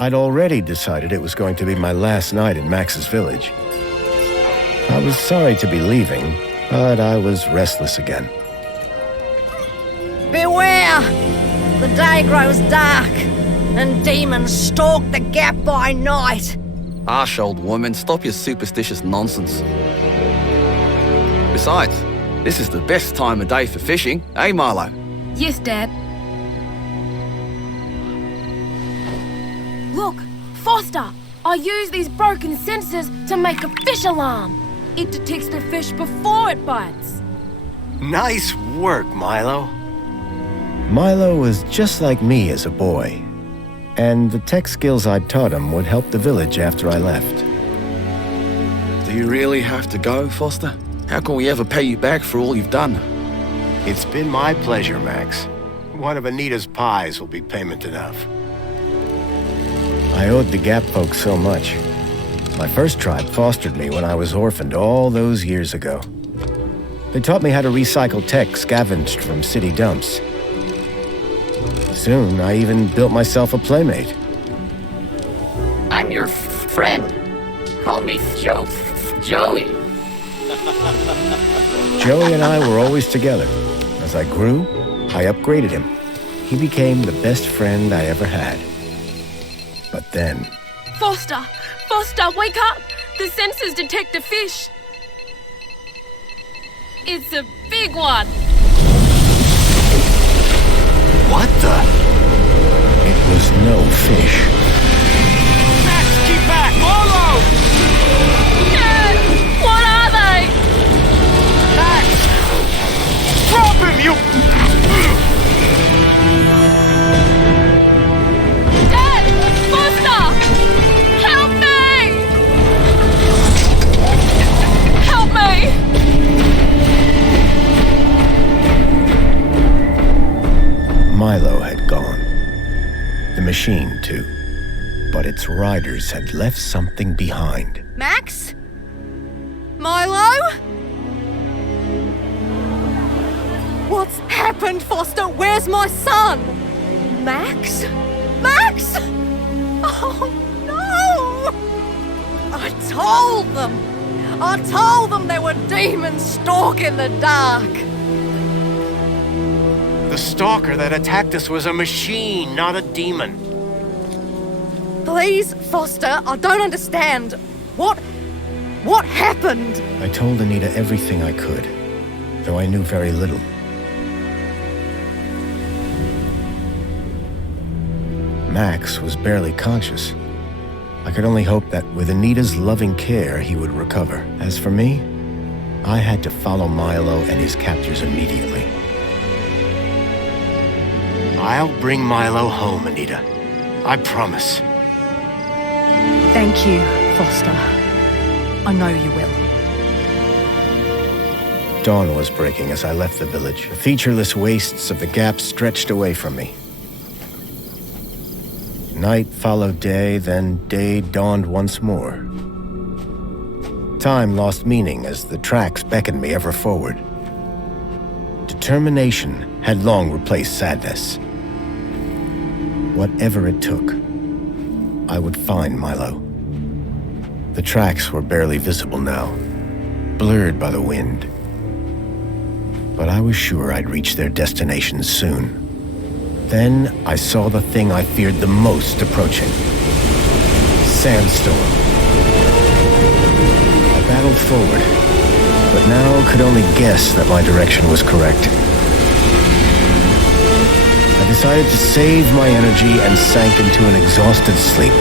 I'd already decided it was going to be my last night in Max's village. I was sorry to be leaving, but I was restless again. Beware! The day grows dark, and demons stalk the gap by night. Harsh, old woman, stop your superstitious nonsense. Besides, this is the best time of day for fishing, eh, Milo? Yes, Dad. Look, Foster! I use these broken sensors to make a fish alarm. It detects the fish before it bites. Nice work, Milo. Milo was just like me as a boy, and the tech skills I'd taught him would help the village after I left. Do you really have to go, Foster? How can we ever pay you back for all you've done? It's been my pleasure, Max. One of Anita's pies will be payment enough. I owed the Gap folks so much. My first tribe fostered me when I was orphaned all those years ago. They taught me how to recycle tech scavenged from city dumps. Soon, I even built myself a playmate. I'm your friend. Call me Joey. Joey and I were always together. As I grew, I upgraded him. He became the best friend I ever had. But then... Foster! Foster, wake up! The sensors detect a fish. It's a big one. What the? It was no fish. Max, keep back! Milo! Dad! What are they? Max! Drop him, you... Dad! Foster! Help me! Help me! Milo had gone. The machine, too. But its riders had left something behind. Max? Milo? What's happened, Foster? Where's my son? Max? Max? Oh, no! I told them there were demons stalking the dark. The stalker that attacked us was a machine, not a demon. Please, Foster, I don't understand. What happened? I told Anita everything I could, though I knew very little. Max was barely conscious. I could only hope that with Anita's loving care, he would recover. As for me, I had to follow Milo and his captors immediately. I'll bring Milo home, Anita. I promise. Thank you, Foster. I know you will. Dawn was breaking as I left the village. The featureless wastes of the Gap stretched away from me. Night followed day, then day dawned once more. Time lost meaning as the tracks beckoned me ever forward. Determination had long replaced sadness. Whatever it took, I would find Milo. The tracks were barely visible now, blurred by the wind. But I was sure I'd reach their destination soon. Then I saw the thing I feared the most approaching. Sandstorm. I battled forward, but now could only guess that my direction was correct. I decided to save my energy and sank into an exhausted sleep.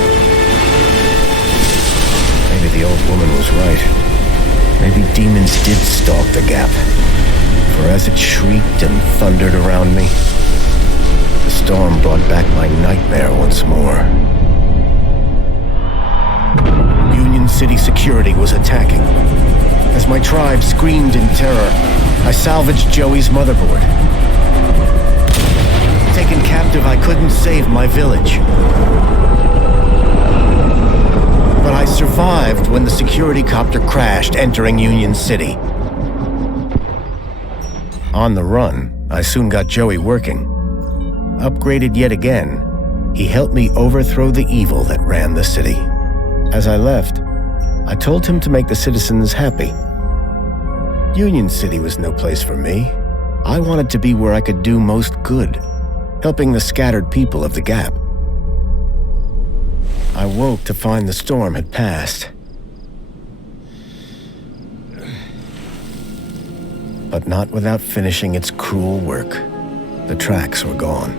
Maybe the old woman was right. Maybe demons did stalk the Gap. For as it shrieked and thundered around me, the storm brought back my nightmare once more. Union City security was attacking. As my tribe screamed in terror, I salvaged Joey's motherboard. Taken captive, I couldn't save my village. But I survived when the security copter crashed, entering Union City. On the run, I soon got Joey working. Upgraded yet again, He helped me overthrow the evil that ran the city. As I left, I told him to make the citizens happy. Union City was no place for me. I wanted to be where I could do most good, helping the scattered people of the Gap. I woke to find the storm had passed. But not without finishing its cruel work. The tracks were gone.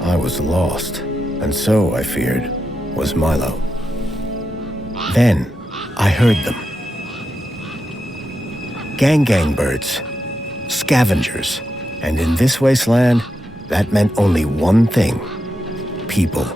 I was lost, and so, I feared, was Milo. Then, I heard them. Gang birds, scavengers, and in this wasteland, that meant only one thing: people.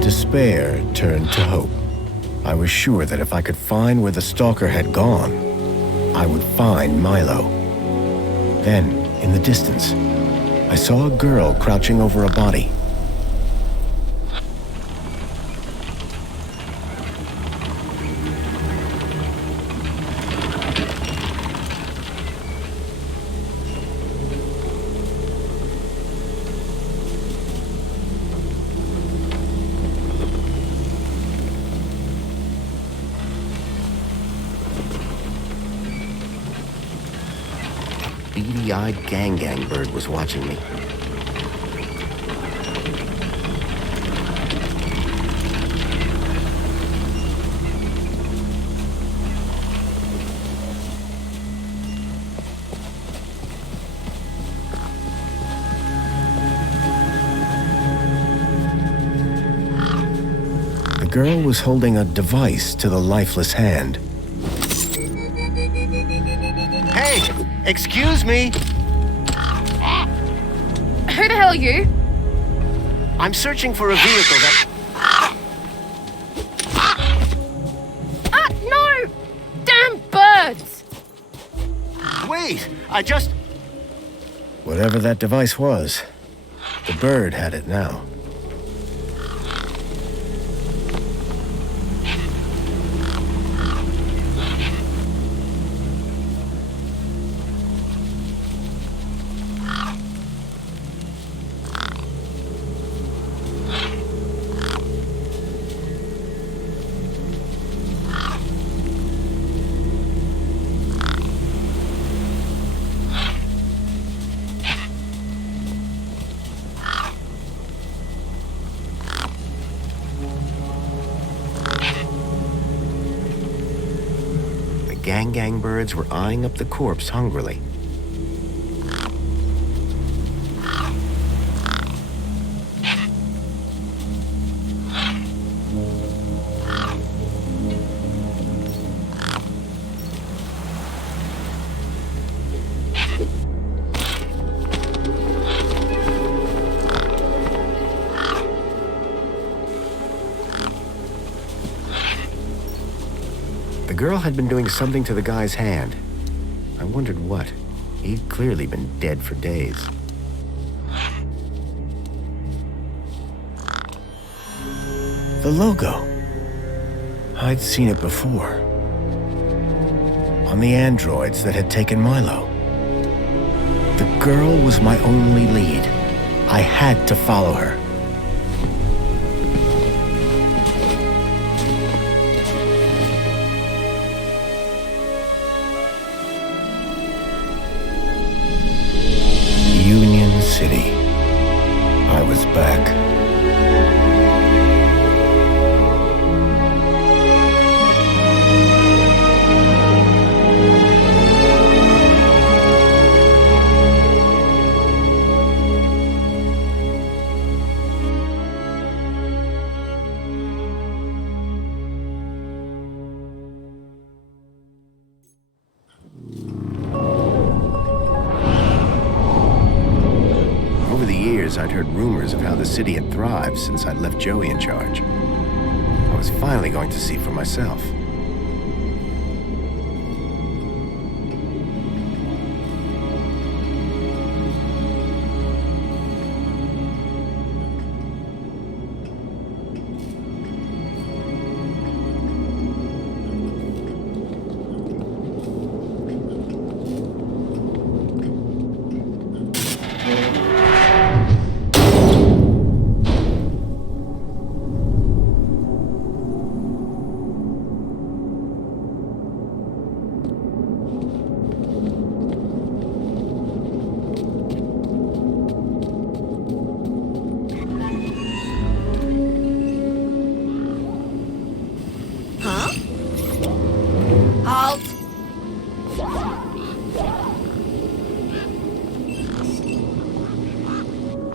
Despair turned to hope. I was sure that if I could find where the stalker had gone, I would find Milo. Then, in the distance, I saw a girl crouching over a body. Beady-eyed gang bird was watching me. The girl was holding a device to the lifeless hand. Hey! Excuse me! Who the hell are you? I'm searching for a vehicle that... No! Damn birds! Wait! I just... Whatever that device was, the bird had it now. Gang birds were eyeing up the corpse hungrily. The girl had been doing something to the guy's hand. I wondered what. He'd clearly been dead for days. The logo. I'd seen it before. On the androids that had taken Milo. The girl was my only lead. I had to follow her. Union City. I was back. I'd heard rumors of how the city had thrived since I'd left Joey in charge. I was finally going to see for myself.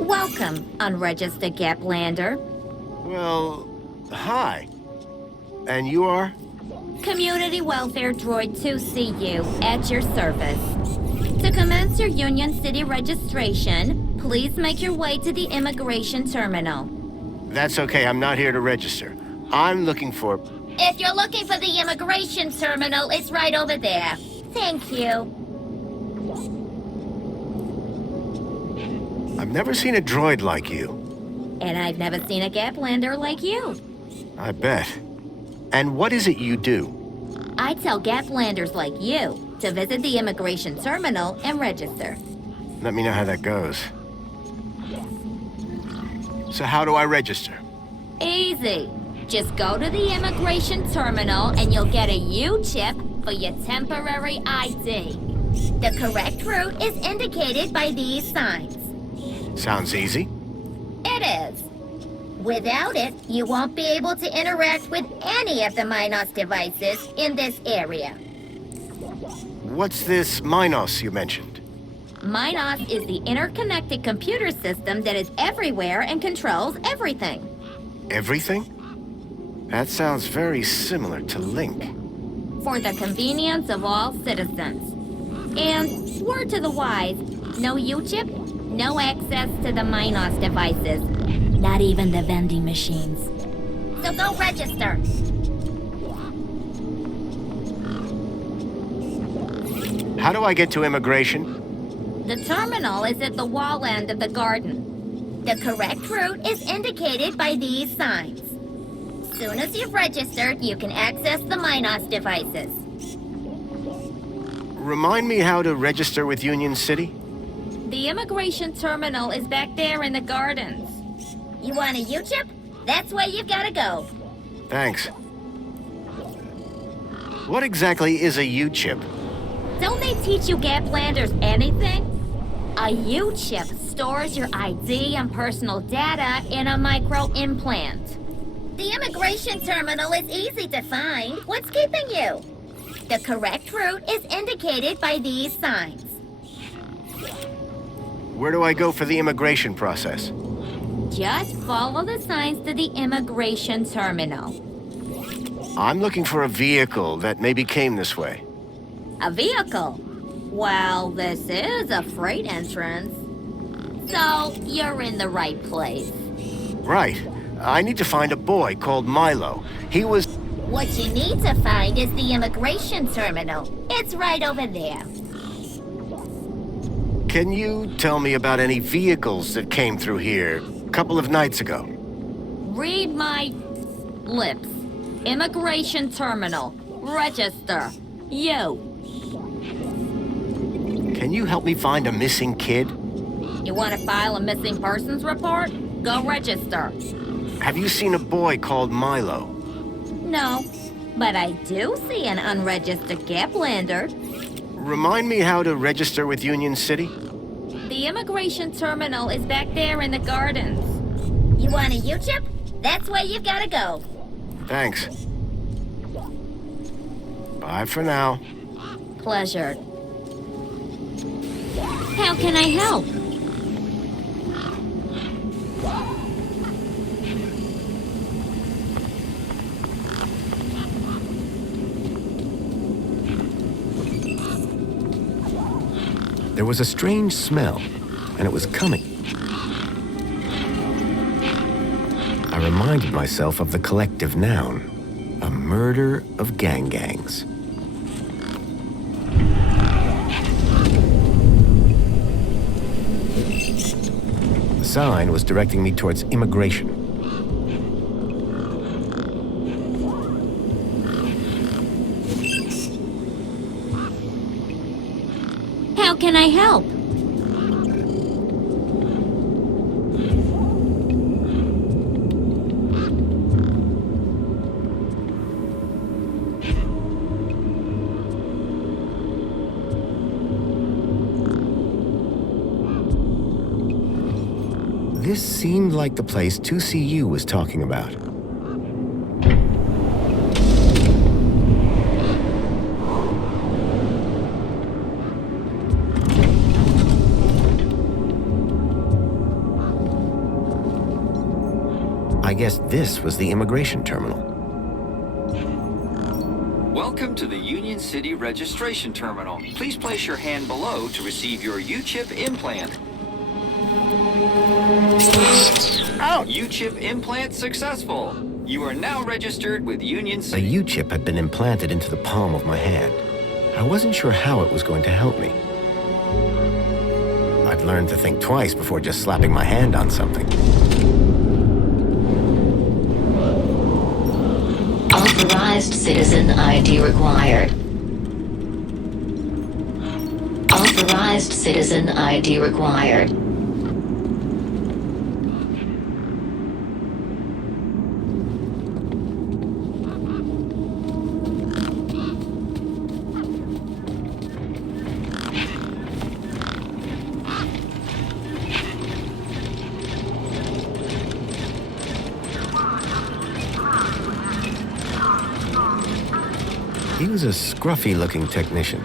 Welcome, unregistered Gaplander. Well, hi. And you are? Community Welfare Droid 2CU at your service. To commence your Union City registration, please make your way to the immigration terminal. That's okay, I'm not here to register. I'm looking for... If you're looking for the immigration terminal, it's right over there. Thank you. I've never seen a droid like you. And I've never seen a Gaplander like you. I bet. And what is it you do? I tell Gaplanders like you to visit the immigration terminal and register. Let me know how that goes. So how do I register? Easy. Just go to the immigration terminal and you'll get a U-chip for your temporary ID. The correct route is indicated by these signs. Sounds easy. It is. Without it, you won't be able to interact with any of the Minos devices in this area. What's this Minos you mentioned? Minos is the interconnected computer system that is everywhere and controls everything. Everything? That sounds very similar to Link. For the convenience of all citizens. And, word to the wise, no U-chip, no access to the Minos devices. Not even the vending machines. So go register. How do I get to immigration? The terminal is at the wall end of the garden. The correct route is indicated by these signs. Soon as you've registered, you can access the Minos devices. Remind me how to register with Union City? The immigration terminal is back there in the gardens. You want a U-chip? That's where you've got to go. Thanks. What exactly is a U-chip? Don't they teach you Gaplanders anything? A U-chip stores your ID and personal data in a micro-implant. The immigration terminal is easy to find. What's keeping you? The correct route is indicated by these signs. Where do I go for the immigration process? Just follow the signs to the immigration terminal. I'm looking for a vehicle that maybe came this way. A vehicle? Well, this is a freight entrance. So, you're in the right place. Right. I need to find a boy called Milo. He was... What you need to find is the immigration terminal. It's right over there. Can you tell me about any vehicles that came through here a couple of nights ago? Read my lips. Immigration terminal. Register. You. Can you help me find a missing kid? You want to file a missing persons report? Go register. Have you seen a boy called Milo? No, but I do see an unregistered Gaplander. Remind me how to register with Union City? The immigration terminal is back there in the gardens. You want a U-chip? That's where you've got to go. Thanks. Bye for now. Pleasure. How can I help? There was a strange smell, and it was coming. I reminded myself of the collective noun, a murder of gangs. The sign was directing me towards immigration. How can I help? This seemed like the place 2CU was talking about. guess this was the immigration terminal. Welcome to the Union City Registration Terminal. Please place your hand below to receive your U-chip implant. U-chip implant successful. You are now registered with Union A City. U-chip had been implanted into the palm of my hand. I wasn't sure how it was going to help me. I'd learned to think twice before just slapping my hand on something. Authorized citizen ID required. Authorized citizen ID required. He was a scruffy-looking technician.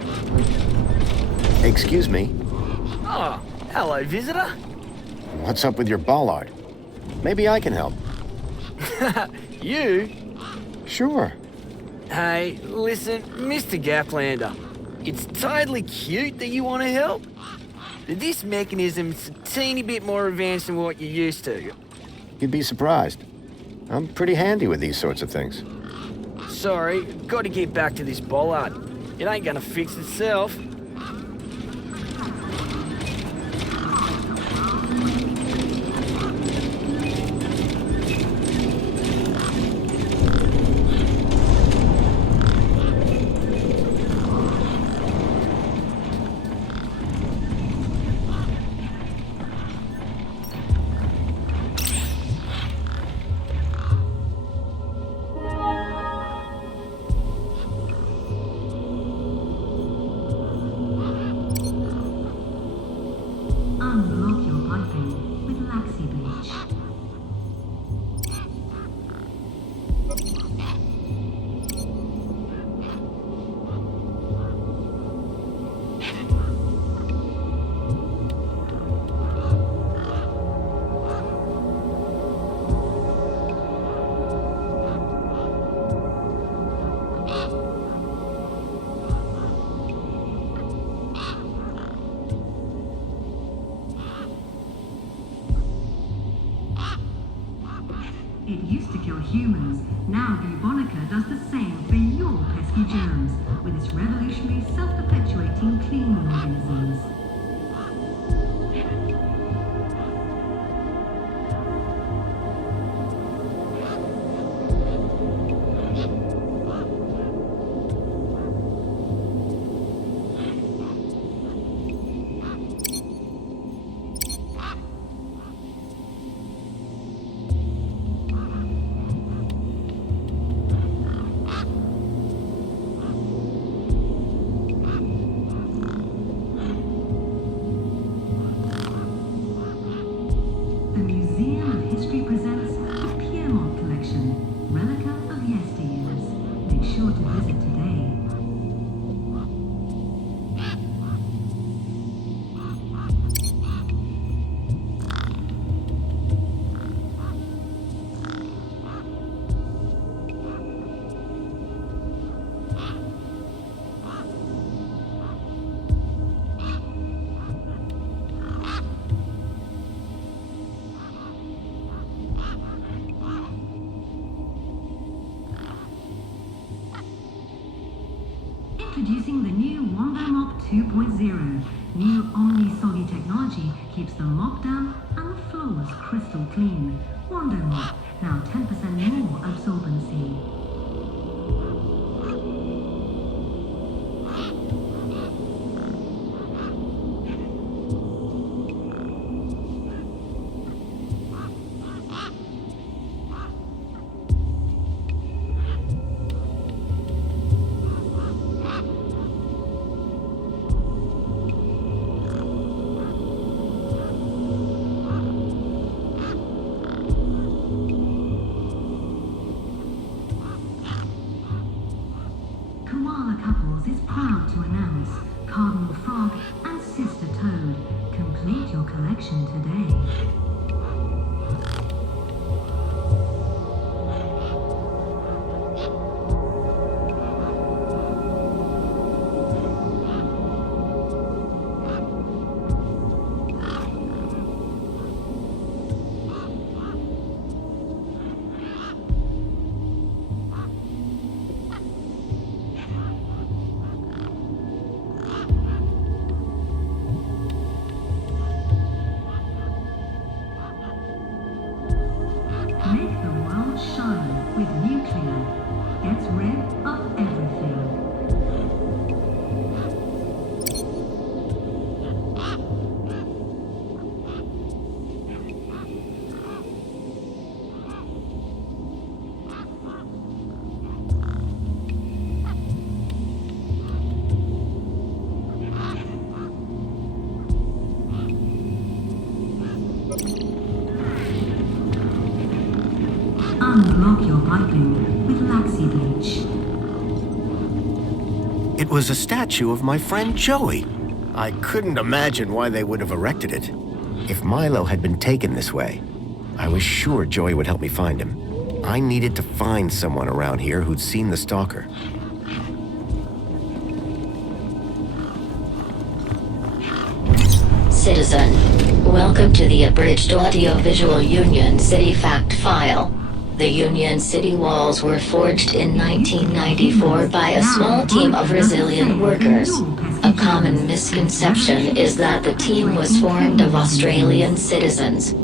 Excuse me, Oh, hello, visitor. what's up with your bollard? Maybe I can help. You? Sure. Hey, listen, Mr. Gaplander. It's totally cute that you want to help, but this mechanism's a teeny bit more advanced than what you're used to. You'd be surprised. I'm pretty handy with these sorts of things. Sorry, got to get back to this bollard. It ain't gonna fix itself. Unlock your piping with Laxi Bleach. It used to kill humans. Now Bubonica does the same for your pesky germs with its revolutionary self-perpetuating cleaning organisms. The Museum of History presents the Piermont Collection, Relica of Yesteryears. Make sure to visit today. Introducing the new Wando Mop 2.0. New Omni-Soggy technology keeps the mop down and the floors crystal clean. Wando Mop, now 10% more absorbency. Koala Couples is proud to announce Cardinal Frog and Sister Toad. Complete your collection today. It was a statue of my friend Joey. I couldn't imagine why they would have erected it. If Milo had been taken this way, I was sure Joey would help me find him. I needed to find someone around here who'd seen the stalker. Citizen, welcome to the abridged audiovisual Union City fact file. The Union City walls were forged in 1994 by a small team of resilient workers. A common misconception is that the team was formed of Australian citizens.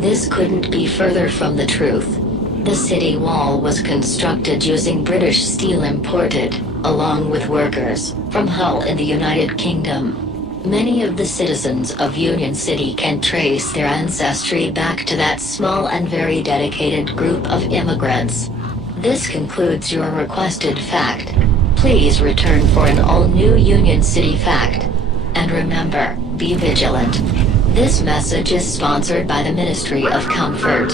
This couldn't be further from the truth. The city wall was constructed using British steel imported, along with workers, from Hull in the United Kingdom. Many of the citizens of Union City can trace their ancestry back to that small and very dedicated group of immigrants. This concludes your requested fact. Please return for an all-new Union City fact. And remember, be vigilant. This message is sponsored by the Ministry of Comfort.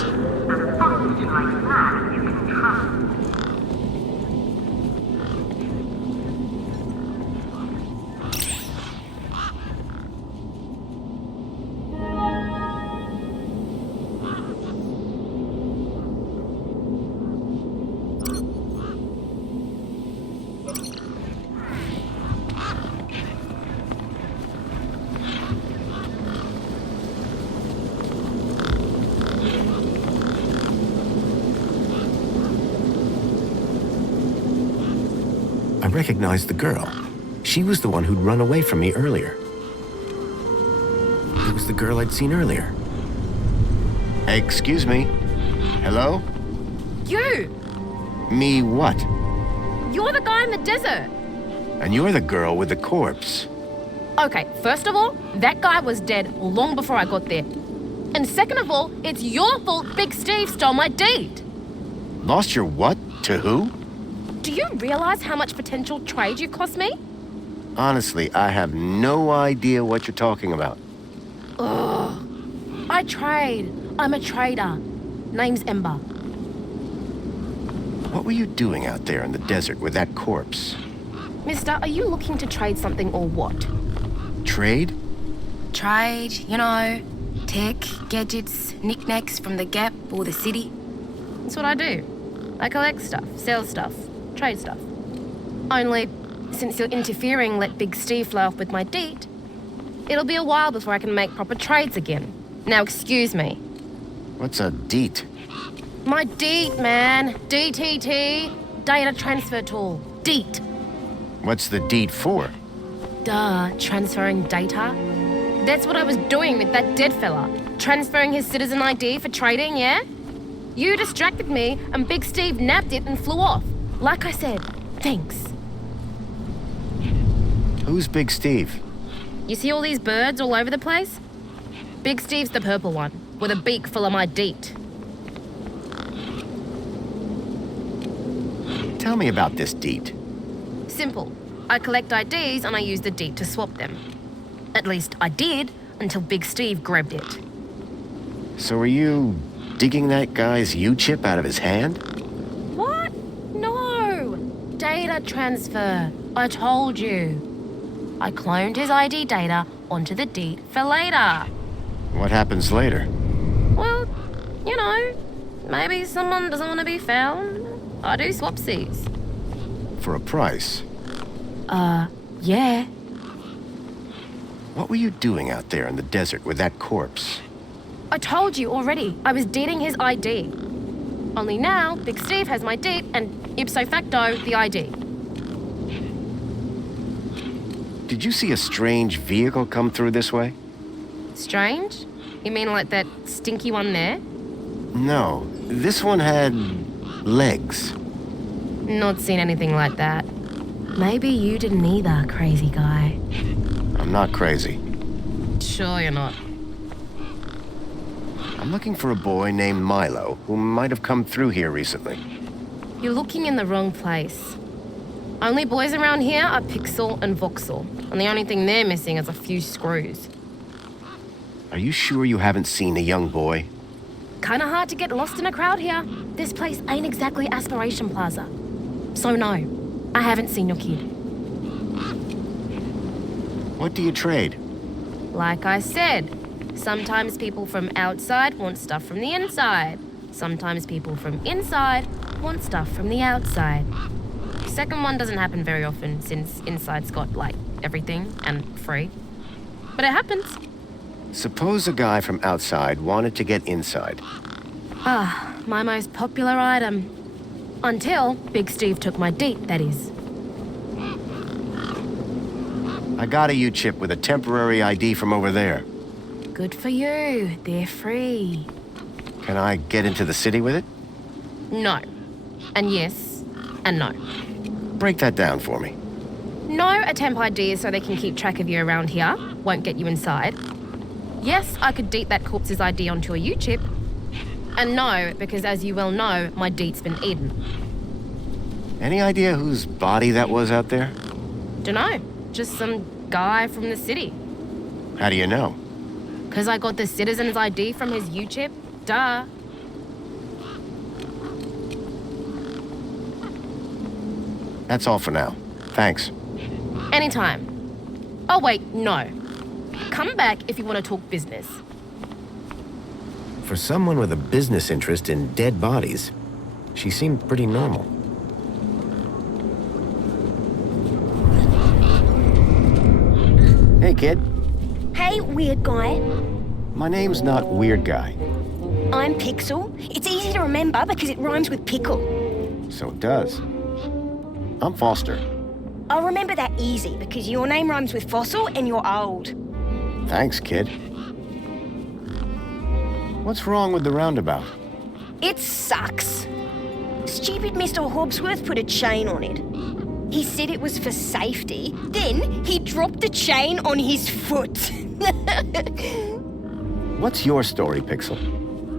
I recognized the girl. She was the one who'd run away from me earlier. It was the girl I'd seen earlier. Hey, excuse me. Hello? You! Me what? You're the guy in the desert. And you're the girl with the corpse. Okay, first of all, that guy was dead long before I got there. And second of all, it's your fault Big Steve stole my deed. Lost your what? To who? Do you realize how much potential trade you cost me? Honestly, I have no idea what you're talking about. Ugh. I trade. I'm a trader. Name's Ember. What were you doing out there in the desert with that corpse? Mister, are you looking to trade something or what? Trade? Trade, you know, tech, gadgets, knickknacks from the Gap or the city. That's what I do. I collect stuff, sell stuff, trade stuff. Only, since you're interfering, let Big Steve fly off with my deed, it'll be a while before I can make proper trades again. Now excuse me. What's a deet? My deed, man. DTT. Data transfer tool. Deet. What's the deed for? Duh, transferring data. That's what I was doing with that dead fella. Transferring his citizen ID for trading, yeah? You distracted me and Big Steve nabbed it and flew off. Like I said, thanks. Who's Big Steve? You see all these birds all over the place? Big Steve's the purple one, with a beak full of my deet. Tell me about this deet. Simple. I collect IDs and I use the deet to swap them. At least I did, until Big Steve grabbed it. So are you digging that guy's U-chip out of his hand? What? No. Data transfer. I told you. I cloned his ID data onto the deed for later. What happens later? Well, you know, maybe someone doesn't want to be found. I do swapsies. For a price? Yeah. What were you doing out there in the desert with that corpse? I told you already. I was deeding his ID. Only now, Big Steve has my deed and ipso facto, the ID. Did you see a strange vehicle come through this way? Strange? You mean like that stinky one there? No, this one had legs. Not seen anything like that. Maybe you didn't either, crazy guy. I'm not crazy. Sure you're not. I'm looking for a boy named Milo who might have come through here recently. You're looking in the wrong place. Only boys around here are Pixel and Voxel, and the only thing they're missing is a few screws. Are you sure you haven't seen a young boy? Kinda hard to get lost in a crowd here. This place ain't exactly Aspiration Plaza. So no, I haven't seen your kid. What do you trade? Like I said, sometimes people from outside want stuff from the inside. Sometimes people from inside want stuff from the outside. Second one doesn't happen very often since inside's got, like, everything and free. But it happens. Suppose a guy from outside wanted to get inside. Ah, my most popular item. Until Big Steve took my deet, that is. I got a U-chip with a temporary ID from over there. Good for you. They're free. Can I get into the city with it? No. And yes. And no. Break that down for me. No, a temp ID so they can keep track of you around here. Won't get you inside. Yes, I could deet that corpse's ID onto a U-chip. And no, because as you well know, my deet's been eaten. Any idea whose body that was out there? Dunno. Just some guy from the city. How do you know? 'Cause I got the citizen's ID from his U-chip. Duh. That's all for now. Thanks. Anytime. Oh, wait, no. Come back if you want to talk business. For someone with a business interest in dead bodies, she seemed pretty normal. Hey, kid. Hey, weird guy. My name's not Weird Guy. I'm Pixel. It's easy to remember because it rhymes with pickle. So it does. I'm Foster. I'll remember that easy because your name rhymes with fossil and you're old. Thanks, kid. What's wrong with the roundabout? It sucks. Stupid Mr. Hobbsworth put a chain on it. He said it was for safety. Then he dropped the chain on his foot. What's your story, Pixel?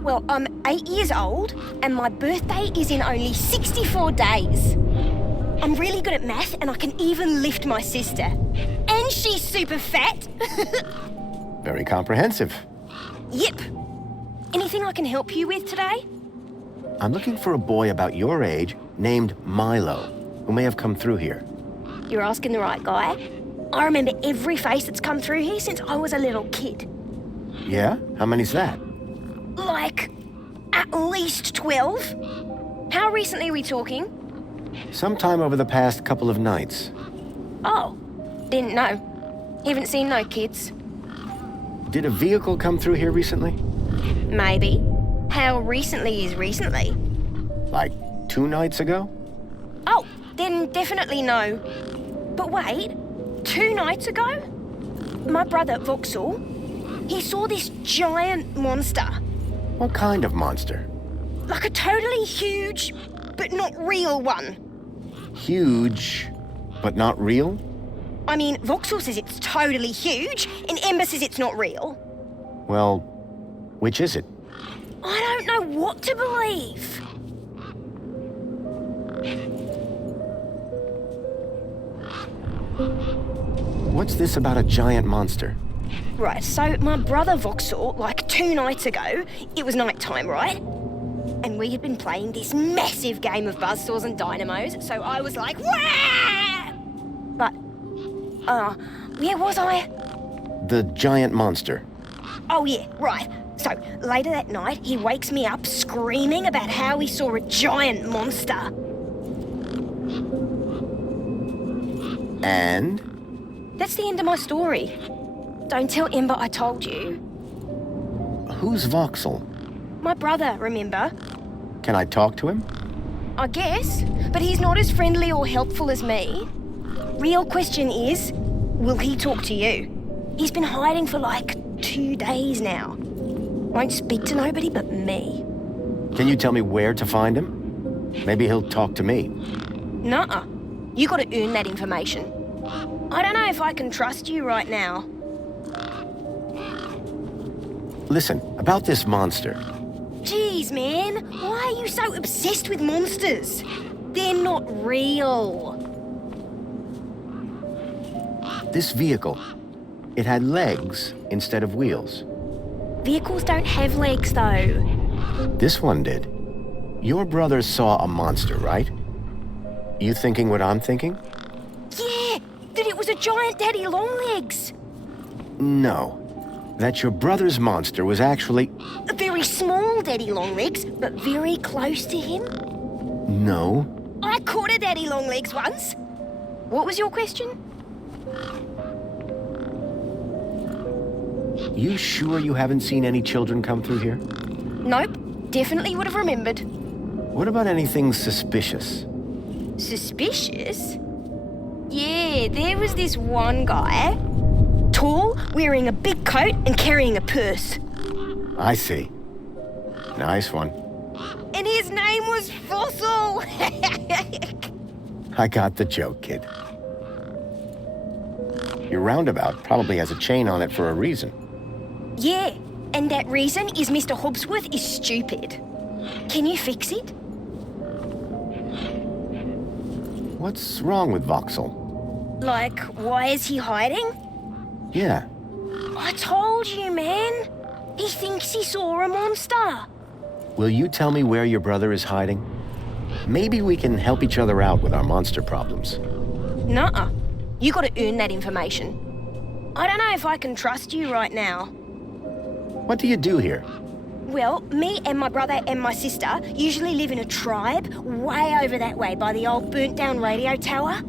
Well, I'm 8 years old and my birthday is in only 64 days. I'm really good at math and I can even lift my sister. And she's super fat. Very comprehensive. Yep. Anything I can help you with today? I'm looking for a boy about your age named Milo, who may have come through here. You're asking the right guy. I remember every face that's come through here since I was a little kid. Yeah? How many's that? Like, at least 12. How recently are we talking? Sometime over the past couple of nights. Oh, didn't know. Haven't seen no kids. Did a vehicle come through here recently? Maybe. How recently is recently? Like 2 nights ago? Oh, then definitely no. But wait, 2 nights ago? My brother, Vauxhall, he saw this giant monster. What kind of monster? Like a totally huge, but not real one. Huge, but not real? I mean, Vauxhall says it's totally huge, and Ember says it's not real. Well, which is it? I don't know what to believe. What's this about a giant monster? Right, so my brother Vauxhall, like 2 nights ago, it was night time, right? And we had been playing this massive game of buzzsaws and dynamos, so I was like, wah! But, where was I? The giant monster. Oh yeah, right. So, later that night, he wakes me up screaming about how he saw a giant monster. And? That's the end of my story. Don't tell Ember I told you. Who's Vauxhall? My brother, remember? Can I talk to him? I guess, but he's not as friendly or helpful as me. Real question is, will he talk to you? He's been hiding for like 2 days now. Won't speak to nobody but me. Can you tell me where to find him? Maybe he'll talk to me. Nuh-uh. You gotta earn that information. I don't know if I can trust you right now. Listen, about this monster. Jeez, man. Why are you so obsessed with monsters? They're not real. This vehicle, it had legs instead of wheels. Vehicles don't have legs, though. This one did. Your brother saw a monster, right? You thinking what I'm thinking? Yeah, that it was a giant daddy longlegs. No. That your brother's monster was actually... A very small daddy longlegs, but very close to him. No. I caught a daddy longlegs once. What was your question? You sure you haven't seen any children come through here? Nope. Definitely would have remembered. What about anything suspicious? Suspicious? Yeah, there was this one guy. Tall, wearing a big coat and carrying a purse. I see. Nice one. And his name was Fossil! I got the joke, kid. Your roundabout probably has a chain on it for a reason. Yeah, and that reason is Mr. Hobsworth is stupid. Can you fix it? What's wrong with Voxel? Like, why is he hiding? Yeah. I told you, man. He thinks he saw a monster. Will you tell me where your brother is hiding? Maybe we can help each other out with our monster problems. Nuh-uh. You gotta earn that information. I don't know if I can trust you right now. What do you do here? Well, me and my brother and my sister usually live in a tribe way over that way by the old burnt-down radio tower.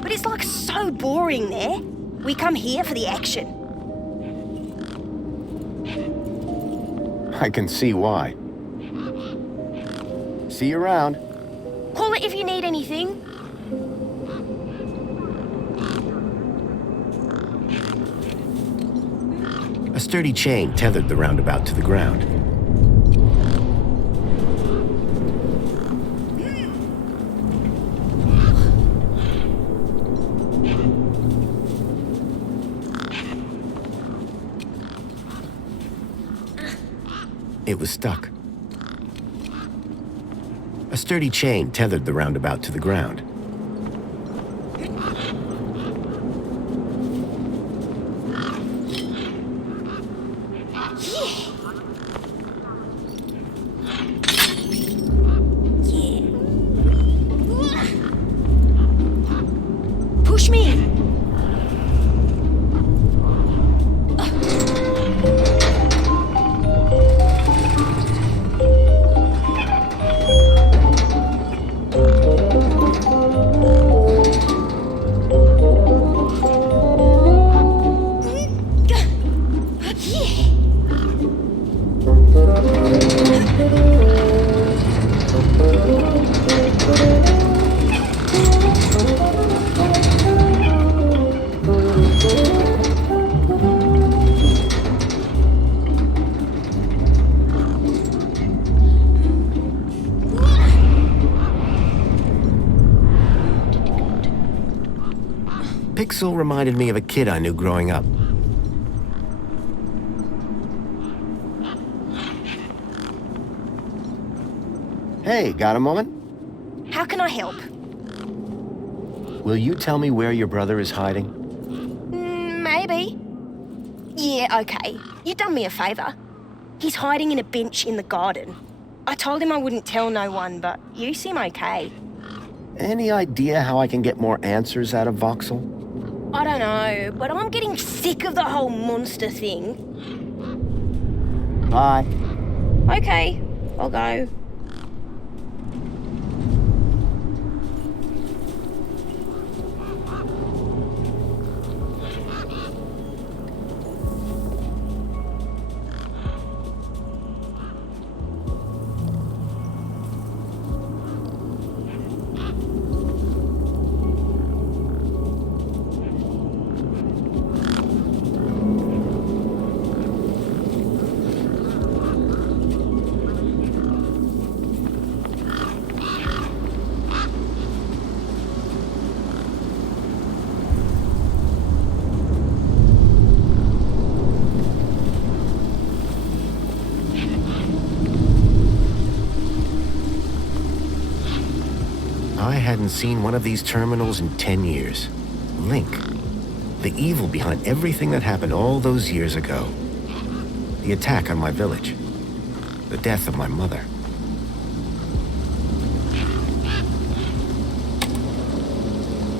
But it's like so boring there. We come here for the action. I can see why. See you around. Call it if you need anything. A sturdy chain tethered the roundabout to the ground. It was stuck. A sturdy chain tethered the roundabout to the ground. Push me! Pixel reminded me of a kid I knew growing up. Hey, got a moment? How can I help? Will you tell me where your brother is hiding? Maybe. Yeah, okay. You've done me a favour. He's hiding in a bench in the garden. I told him I wouldn't tell no one, but you seem okay. Any idea how I can get more answers out of Voxel? I don't know, but I'm getting sick of the whole monster thing. Bye. Okay, I'll go. I hadn't seen one of these terminals in 10 years. Link. The evil behind everything that happened all those years ago. The attack on my village. The death of my mother.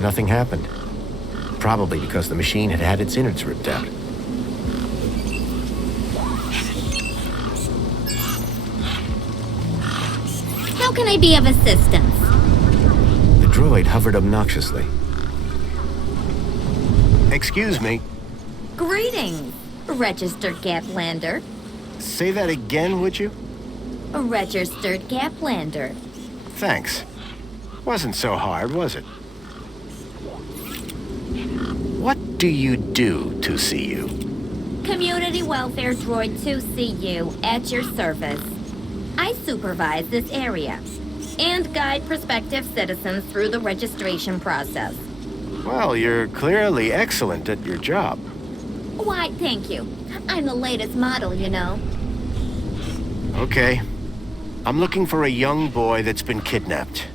Nothing happened. Probably because the machine had had its innards ripped out. How can I be of assistance? The droid hovered obnoxiously. Excuse me. Greetings, registered Gaplander. Say that again, would you? A registered Gaplander. Thanks. Wasn't so hard, was it? What do you do to see you? Community Welfare Droid 2CU at your service. I supervise this area and guide prospective citizens through the registration process. Well, you're clearly excellent at your job. Why, thank you. I'm the latest model, you know. Okay. I'm looking for a young boy that's been kidnapped.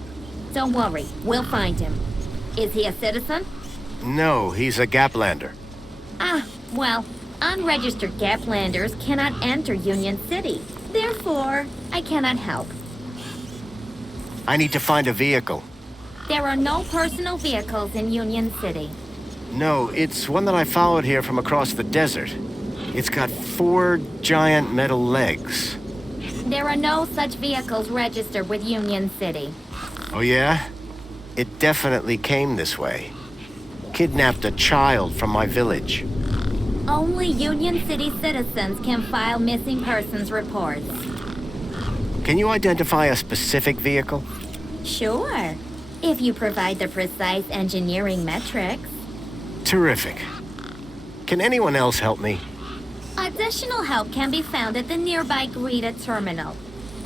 Don't worry, we'll find him. Is he a citizen? No, he's a Gaplander. Ah, well, unregistered Gaplanders cannot enter Union City. Therefore, I cannot help. I need to find a vehicle. There are no personal vehicles in Union City. No, it's one that I followed here from across the desert. It's got 4 giant metal legs. There are no such vehicles registered with Union City. Oh yeah? It definitely came this way. Kidnapped a child from my village. Only Union City citizens can file missing persons reports. Can you identify a specific vehicle? Sure, if you provide the precise engineering metrics. Terrific. Can anyone else help me? Additional help can be found at the nearby Greta terminal.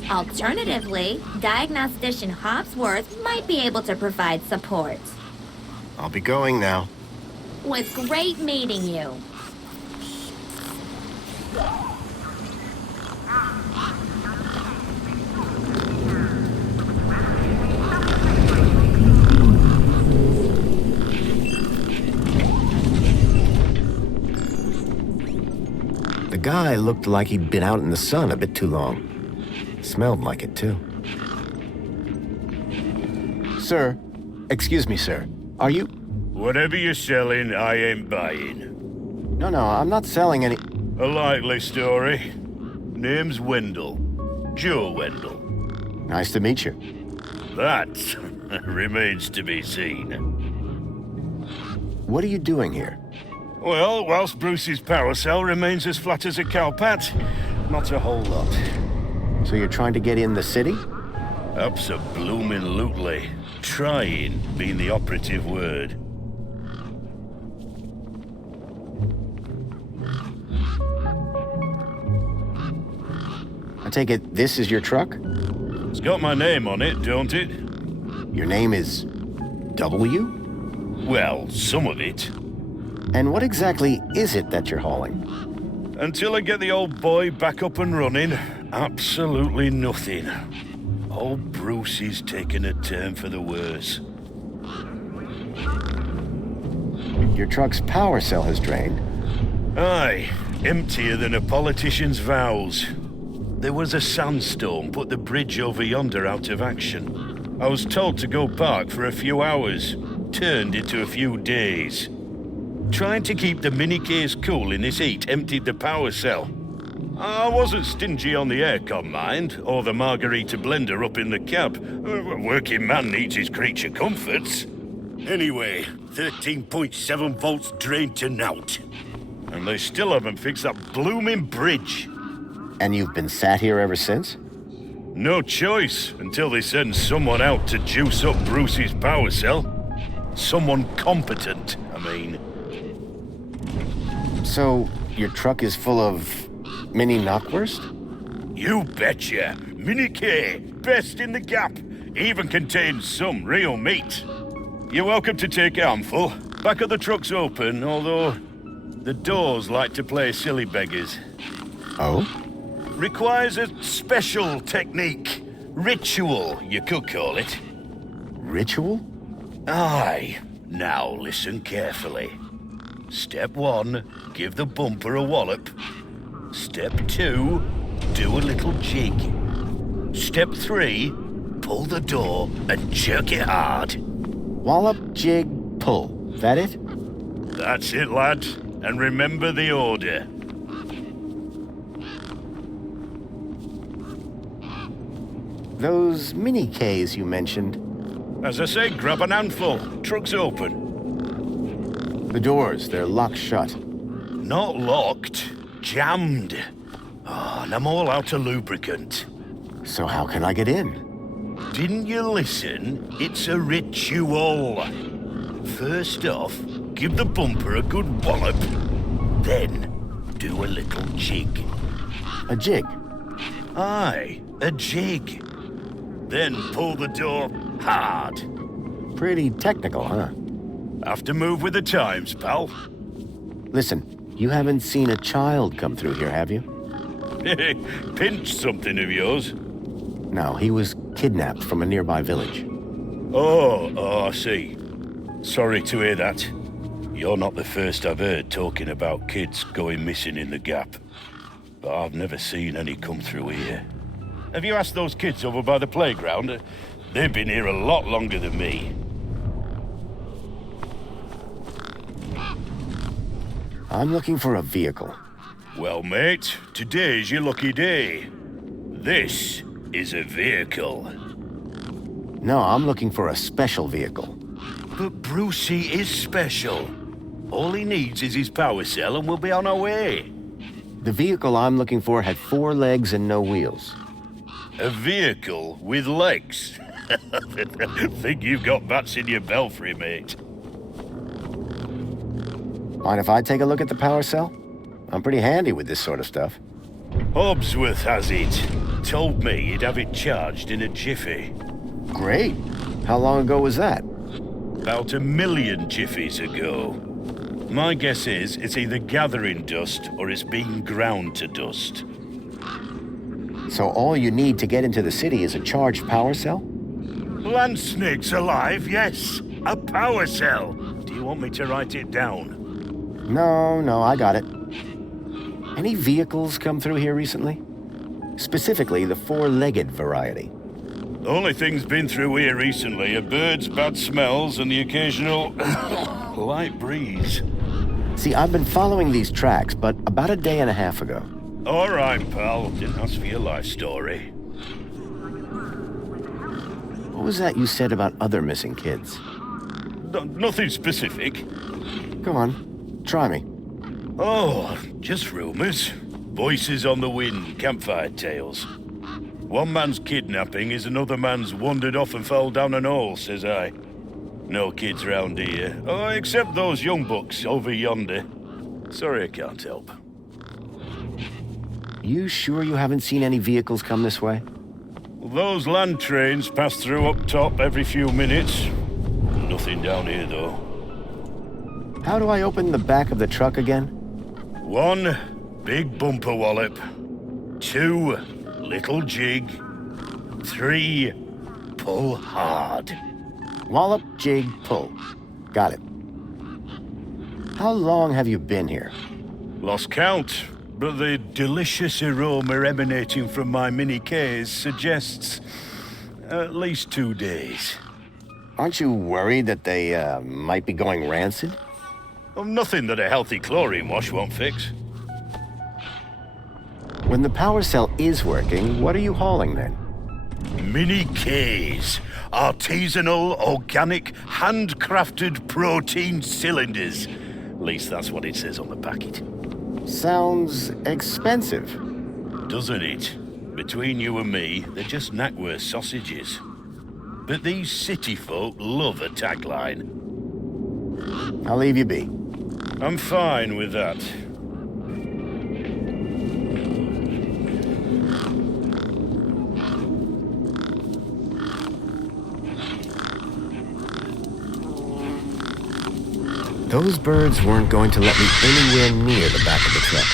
Alternatively, Diagnostician Hopsworth might be able to provide support. I'll be going now. Was great meeting you. The guy looked like he'd been out in the sun a bit too long. Smelled like it, too. Sir, excuse me, sir. Are you... Whatever you're selling, I ain't buying. No, I'm not selling any... A likely story. Name's Wendell. Joe Wendell. Nice to meet you. That remains to be seen. What are you doing here? Well, whilst Bruce's power cell remains as flat as a cowpat, not a whole lot. So you're trying to get in the city? Abso-bloomin' Trying being the operative word. I take it this is your truck? It's got my name on it, don't it? Your name is... W? Well, some of it. And what exactly is it that you're hauling? Until I get the old boy back up and running, absolutely nothing. Old Bruce is taking a turn for the worse. Your truck's power cell has drained. Aye, emptier than a politician's vows. There was a sandstorm put the bridge over yonder out of action. I was told to go back for a few hours. Turned into a few days. Trying to keep the mini-case cool in this heat emptied the power cell. I wasn't stingy on the aircon, mind, or the margarita blender up in the cab. A working man needs his creature comforts. Anyway, 13.7 volts drained to naught. And they still haven't fixed that blooming bridge. And you've been sat here ever since? No choice, until they send someone out to juice up Bruce's power cell. Someone competent, I mean. So, your truck is full of... mini knockwurst? You betcha. Mini K, best in the gap. Even contains some real meat. You're welcome to take a handful. Back of the truck's open, although the doors like to play silly beggars. Oh? Requires a special technique. Ritual, you could call it. Ritual? Aye. Now listen carefully. Step 1, give the bumper a wallop. Step 2, do a little jig. Step 3, pull the door and jerk it hard. Wallop, jig, pull. That it? That's it, lad. And remember the order. Those mini Ks you mentioned. As I say, grab an handful. Truck's open. The doors, they're locked shut. Not locked. Jammed. Oh, and I'm all out of lubricant. So how can I get in? Didn't you listen? It's a ritual. First off, give the bumper a good wallop. Then, do a little jig. A jig? Aye, a jig. Then pull the door hard. Pretty technical, huh? Have to move with the times, pal. Listen, you haven't seen a child come through here, have you? Pinched something of yours? No, he was kidnapped from a nearby village. Oh, I see. Sorry to hear that. You're not the first I've heard talking about kids going missing in the Gap. But I've never seen any come through here. Have you asked those kids over by the playground? They've been here a lot longer than me. I'm looking for a vehicle. Well, mate, today's your lucky day. This is a vehicle. No, I'm looking for a special vehicle. But Brucey is special. All he needs is his power cell and we'll be on our way. The vehicle I'm looking for had 4 legs and no wheels. A vehicle with legs? Think you've got bats in your belfry, mate. Mind if I take a look at the power cell? I'm pretty handy with this sort of stuff. Hobbsworth has it. Told me he'd have it charged in a jiffy. Great. How long ago was that? About 1 million jiffies ago. My guess is it's either gathering dust or it's being ground to dust. So all you need to get into the city is a charged power cell? Land snakes alive, yes. A power cell. Do you want me to write it down? No, I got it. Any vehicles come through here recently? Specifically, the 4-legged variety. The only thing's been through here recently are birds, bad smells, and the occasional light breeze. See, I've been following these tracks, but about a day and a half ago. All right, pal. Didn't ask for your life story. What was that you said about other missing kids? Nothing specific. Go on, try me. Oh, just rumors. Voices on the wind, campfire tales. One man's kidnapping is another man's wandered off and fell down an hole, says I. No kids round here. Oh, except those young bucks over yonder. Sorry I can't help. You sure you haven't seen any vehicles come this way? Those land trains pass through up top every few minutes. Nothing down here, though. How do I open the back of the truck again? 1, big bumper wallop. 2, little jig. 3, pull hard. Wallop, jig, pull. Got it. How long have you been here? Lost count, but the delicious aroma emanating from my mini Ks suggests at least 2 days. Aren't you worried that they might be going rancid? Nothing that a healthy chlorine wash won't fix. When the power cell is working, what are you hauling then? Mini Ks. Artisanal, organic, handcrafted protein cylinders. At least that's what it says on the packet. Sounds expensive. Doesn't it? Between you and me, they're just knackwurst sausages. But these city folk love a tagline. I'll leave you be. I'm fine with that. Those birds weren't going to let me anywhere near the back of the truck.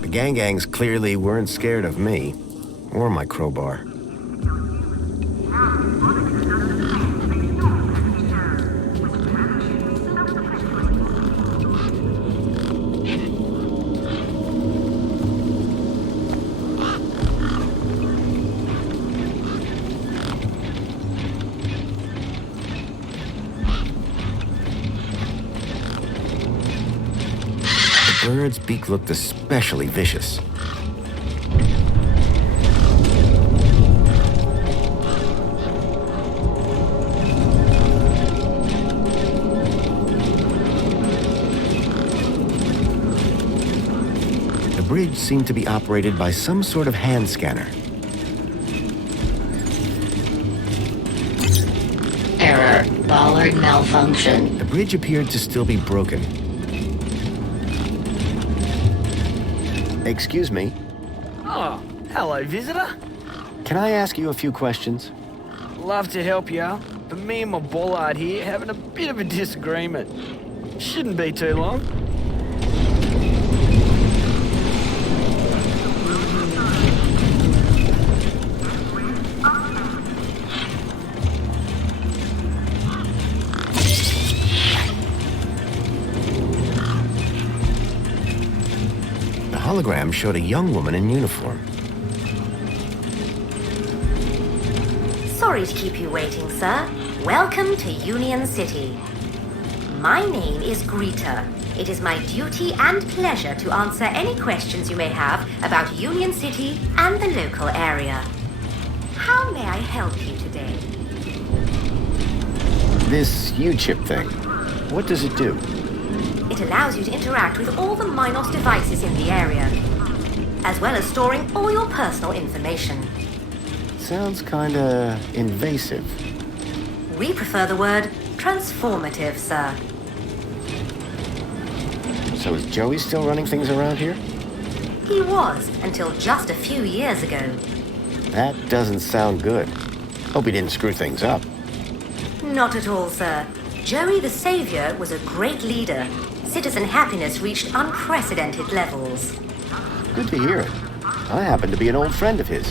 The gangs clearly weren't scared of me, or my crowbar. bird's beak looked especially vicious. The bridge seemed to be operated by some sort of hand scanner. Error. Bollard malfunction. The bridge appeared to still be broken. Excuse me, Oh, hello, visitor. can I ask you a few questions? Love to help you out, but me and my bollard here having a bit of a disagreement. Shouldn't be too long. The hologram showed a young woman in uniform. Sorry to keep you waiting, sir. Welcome to Union City. My name is Greta. It is my duty and pleasure to answer any questions you may have about Union City and the local area. How may I help you today? This U-chip thing, what does it do? It allows you to interact with all the Minos devices in the area, as well as storing all your personal information. Sounds kinda invasive. We prefer the word transformative, sir. So is Joey still running things around here? He was, until just a few years ago. That doesn't sound good. Hope he didn't screw things up. Not at all, sir. Joey the Savior was a great leader. Citizen happiness reached unprecedented levels. Good to hear it. I happen to be an old friend of his.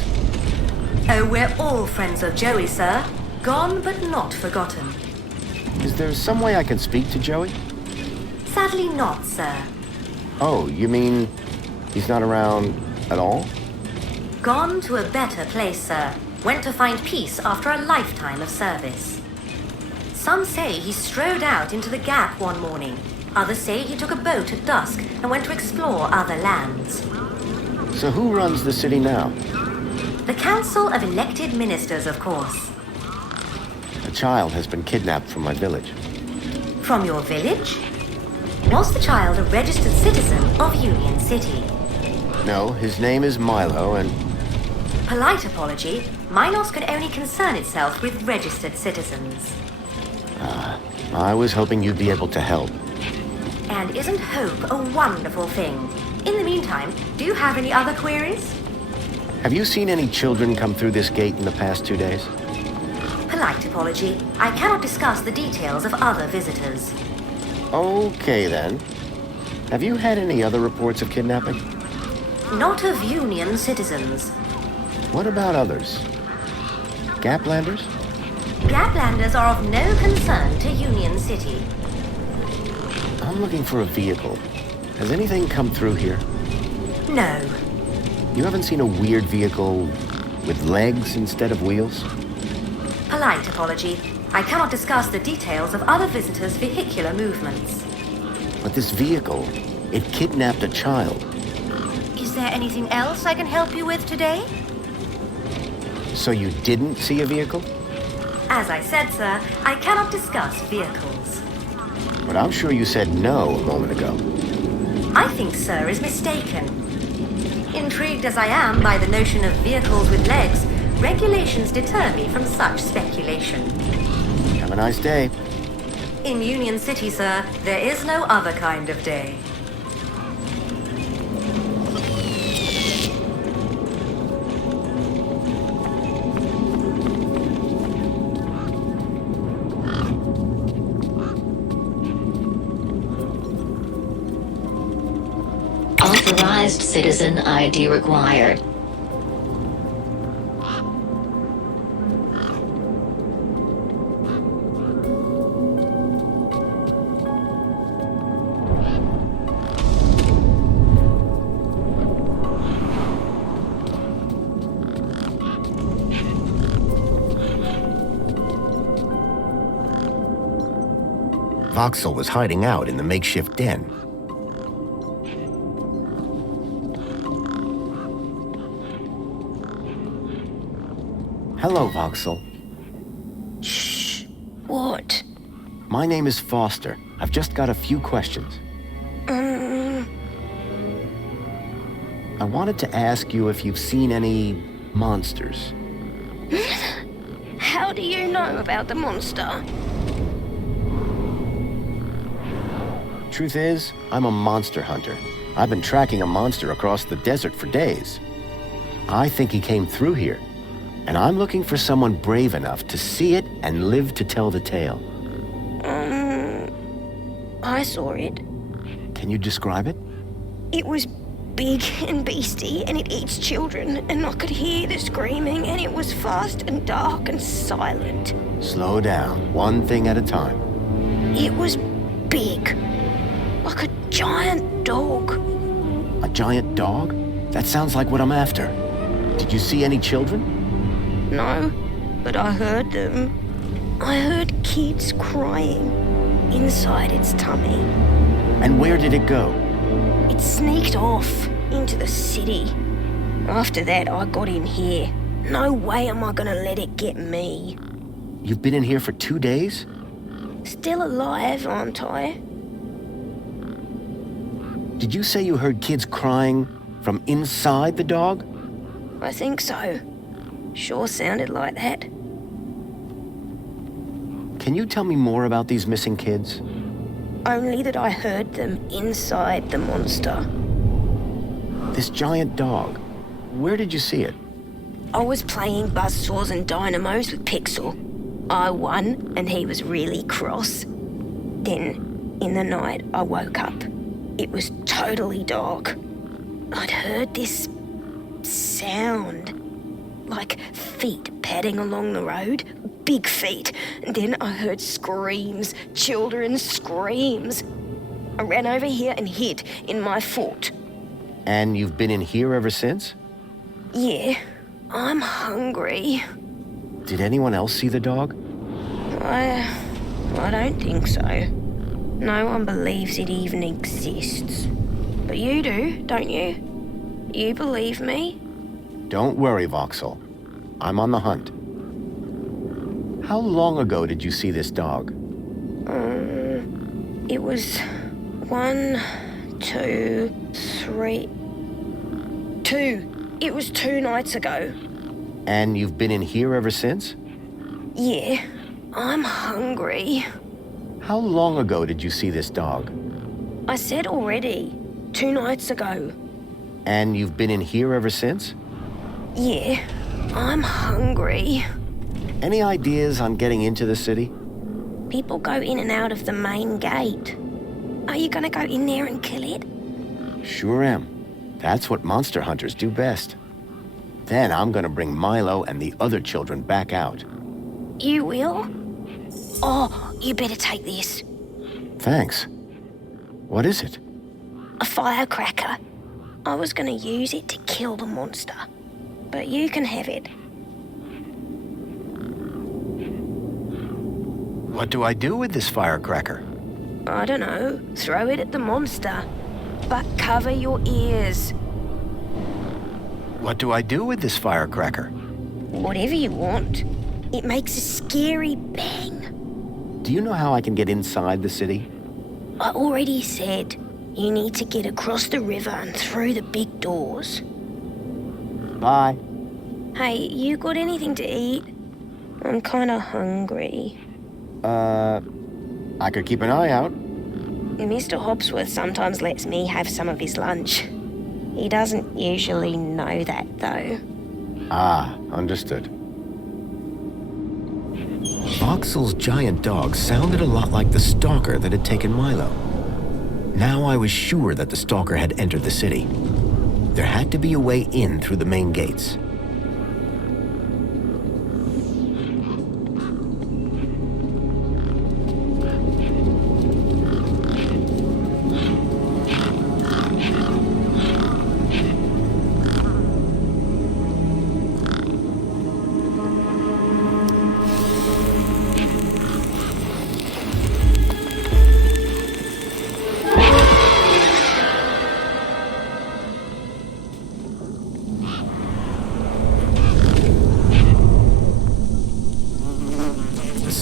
Oh, we're all friends of Joey, sir. Gone but not forgotten. Is there some way I can speak to Joey? Sadly not, sir. Oh, you mean he's not around at all? Gone to a better place, sir. Went to find peace after a lifetime of service. Some say he strode out into the Gap one morning. Others say he took a boat at dusk and went to explore other lands. So who runs the city now? The Council of Elected Ministers, of course. A child has been kidnapped from my village. From your village? Was the child a registered citizen of Union City? No, his name is Milo, and Polite apology, Minos can only concern itself with registered citizens. I was hoping you'd be able to help. And isn't hope a wonderful thing? In the meantime, do you have any other queries? Have you seen any children come through this gate in the past 2 days? Polite apology, I cannot discuss the details of other visitors. Okay, then. Have you had any other reports of kidnapping? Not of Union citizens. What about others? Gaplanders? Gaplanders are of no concern to Union City. I'm looking for a vehicle. Has anything come through here? No. You haven't seen a weird vehicle with legs instead of wheels? Polite apology, I cannot discuss the details of other visitors' vehicular movements. But this vehicle, it kidnapped a child. Is there anything else I can help you with today? So you didn't see a vehicle? As I said, sir, I cannot discuss vehicles. But I'm sure you said no a moment ago. I think sir is mistaken. Intrigued as I am by the notion of vehicles with legs, regulations deter me from such speculation. Have a nice day. In Union City, sir, there is no other kind of day. Authorized citizen ID required. Voxel was hiding out in the makeshift den. Hello, Voxel. Shh. What? My name is Foster. I've just got a few questions. I wanted to ask you if you've seen any monsters. How do you know about the monster? Truth is, I'm a monster hunter. I've been tracking a monster across the desert for days. I think he came through here, and I'm looking for someone brave enough to see it and live to tell the tale. I saw it. Can you describe it? It was big and beastie, and it eats children, and I could hear the screaming, and it was fast and dark and silent. Slow down, one thing at a time. It was big, like a giant dog. A giant dog? That sounds like what I'm after. Did you see any children? No, but I heard them. I heard kids crying inside its tummy. And where did it go? It sneaked off into the city. After that, I got in here. No way am I gonna let it get me. You've been in here for 2 days? Still alive, aren't I? Did you say you heard kids crying from inside the dog? I think so. Sure sounded like that. Can you tell me more about these missing kids? Only that I heard them inside the monster. This giant dog, where did you see it? I was playing buzzsaws and dynamos with Pixel. I won, and he was really cross. Then, in the night, I woke up. It was totally dark. I'd heard this sound, like feet padding along the road, big feet. And then I heard screams, children's screams. I ran over here and hid in my fort. And you've been in here ever since? Yeah, I'm hungry. Did anyone else see the dog? I don't think so. No one believes it even exists. But you do, don't you? You believe me? Don't worry, Voxel. I'm on the hunt. How long ago did you see this dog? It was 1, 2, 3... 2. It was 2 nights ago. And you've been in here ever since? Yeah, I'm hungry. How long ago did you see this dog? I said already, 2 nights ago. And you've been in here ever since? Yeah, I'm hungry. Any ideas on getting into the city? People go in and out of the main gate. Are you gonna go in there and kill it? Sure am. That's what monster hunters do best. Then I'm gonna bring Milo and the other children back out. You will? Oh, you better take this. Thanks. What is it? A firecracker. I was gonna use it to kill the monster, but you can have it. What do I do with this firecracker? I don't know. Throw it at the monster. But cover your ears. What do I do with this firecracker? Whatever you want. It makes a scary bang. Do you know how I can get inside the city? I already said you need to get across the river and through the big doors. Bye. Hey, you got anything to eat? I'm kinda hungry. I could keep an eye out. Mr. Hopsworth sometimes lets me have some of his lunch. He doesn't usually know that, though. Ah, understood. Voxel's giant dog sounded a lot like the stalker that had taken Milo. Now I was sure that the stalker had entered the city. There had to be a way in through the main gates.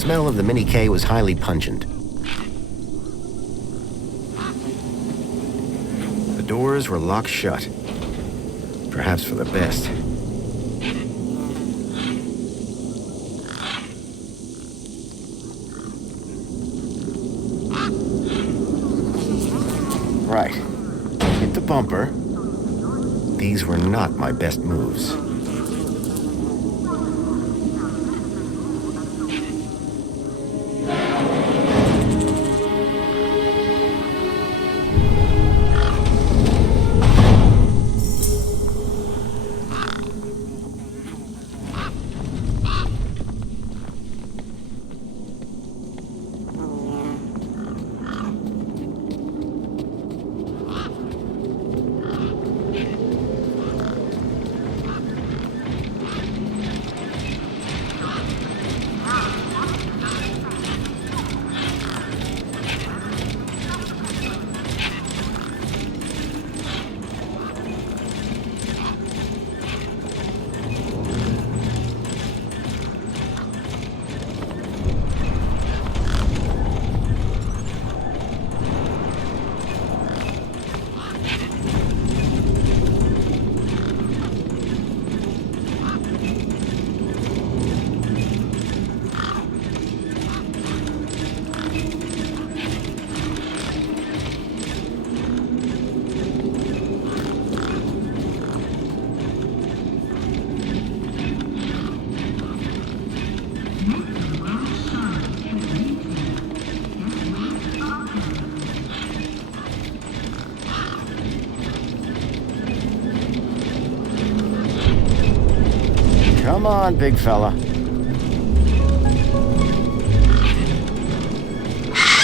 smell of the Mini K was highly pungent. The doors were locked shut, perhaps for the best. Right. Hit the bumper. These were not my best moves. Come on, big fella.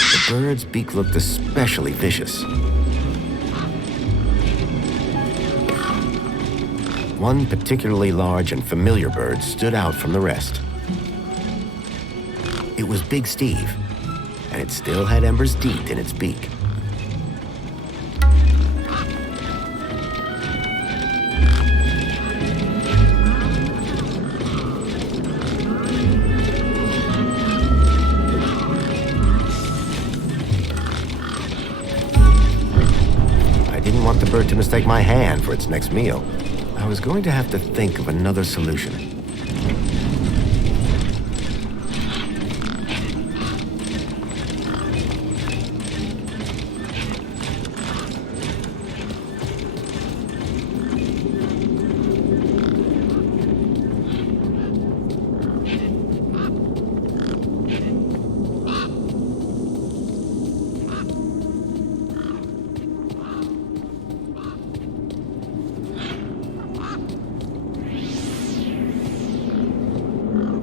The bird's beak looked especially vicious. One particularly large and familiar bird stood out from the rest. It was Big Steve, and it still had embers deep in its beak. The bird to mistake my hand for its next meal. I was going to have to think of another solution.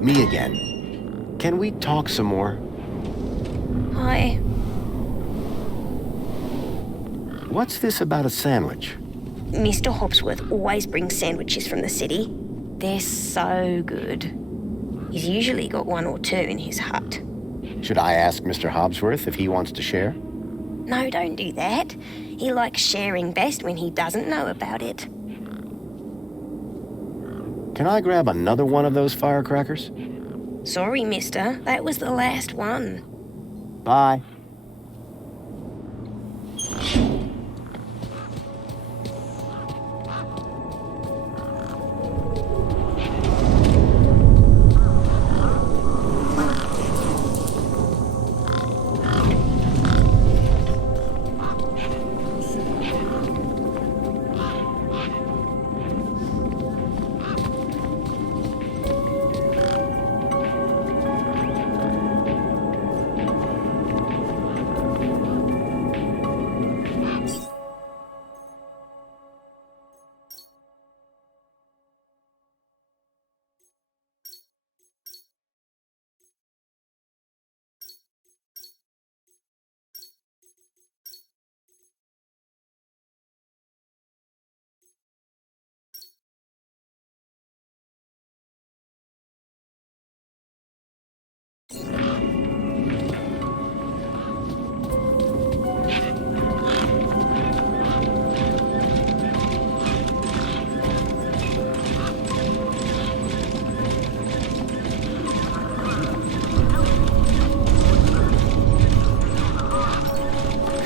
Me again. Can we talk some more? Hi. What's this about a sandwich? Mr. Hopsworth always brings sandwiches from the city. They're so good. He's usually got one or two in his hut. Should I ask Mr. Hopsworth if he wants to share? No, don't do that. He likes sharing best when he doesn't know about it. Can I grab another one of those firecrackers? Sorry, mister. That was the last one. Bye.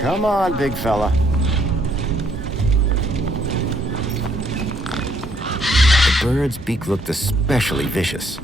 Come on, big fella. The bird's beak looked especially vicious.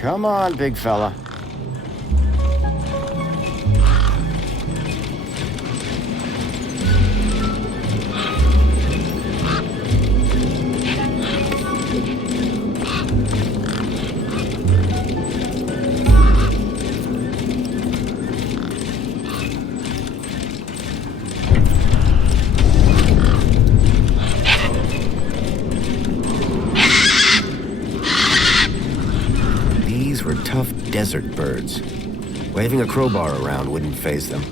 Come on, big fella. Tough desert birds. Waving a crowbar around wouldn't faze them.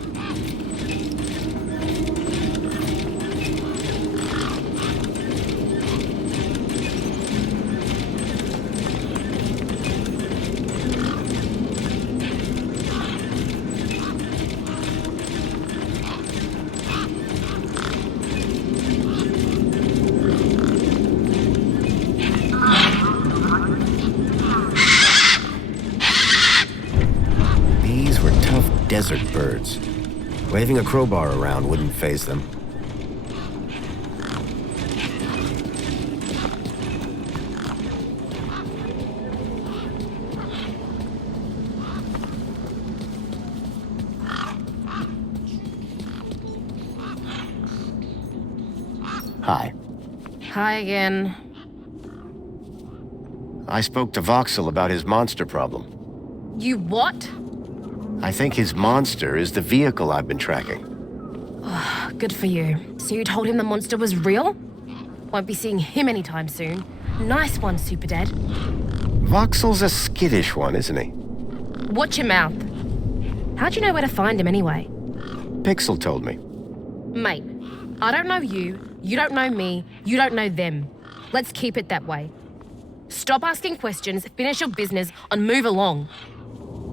Desert birds. Waving a crowbar around wouldn't faze them. Hi. Hi again. I spoke to Voxel about his monster problem. You what? I think his monster is the vehicle I've been tracking. Oh, good for you. So you told him the monster was real? Won't be seeing him anytime soon. Nice one, Super Dad. Voxel's a skittish one, isn't he? Watch your mouth. How'd you know where to find him anyway? Pixel told me. Mate, I don't know you, you don't know me, you don't know them. Let's keep it that way. Stop asking questions, finish your business, and move along.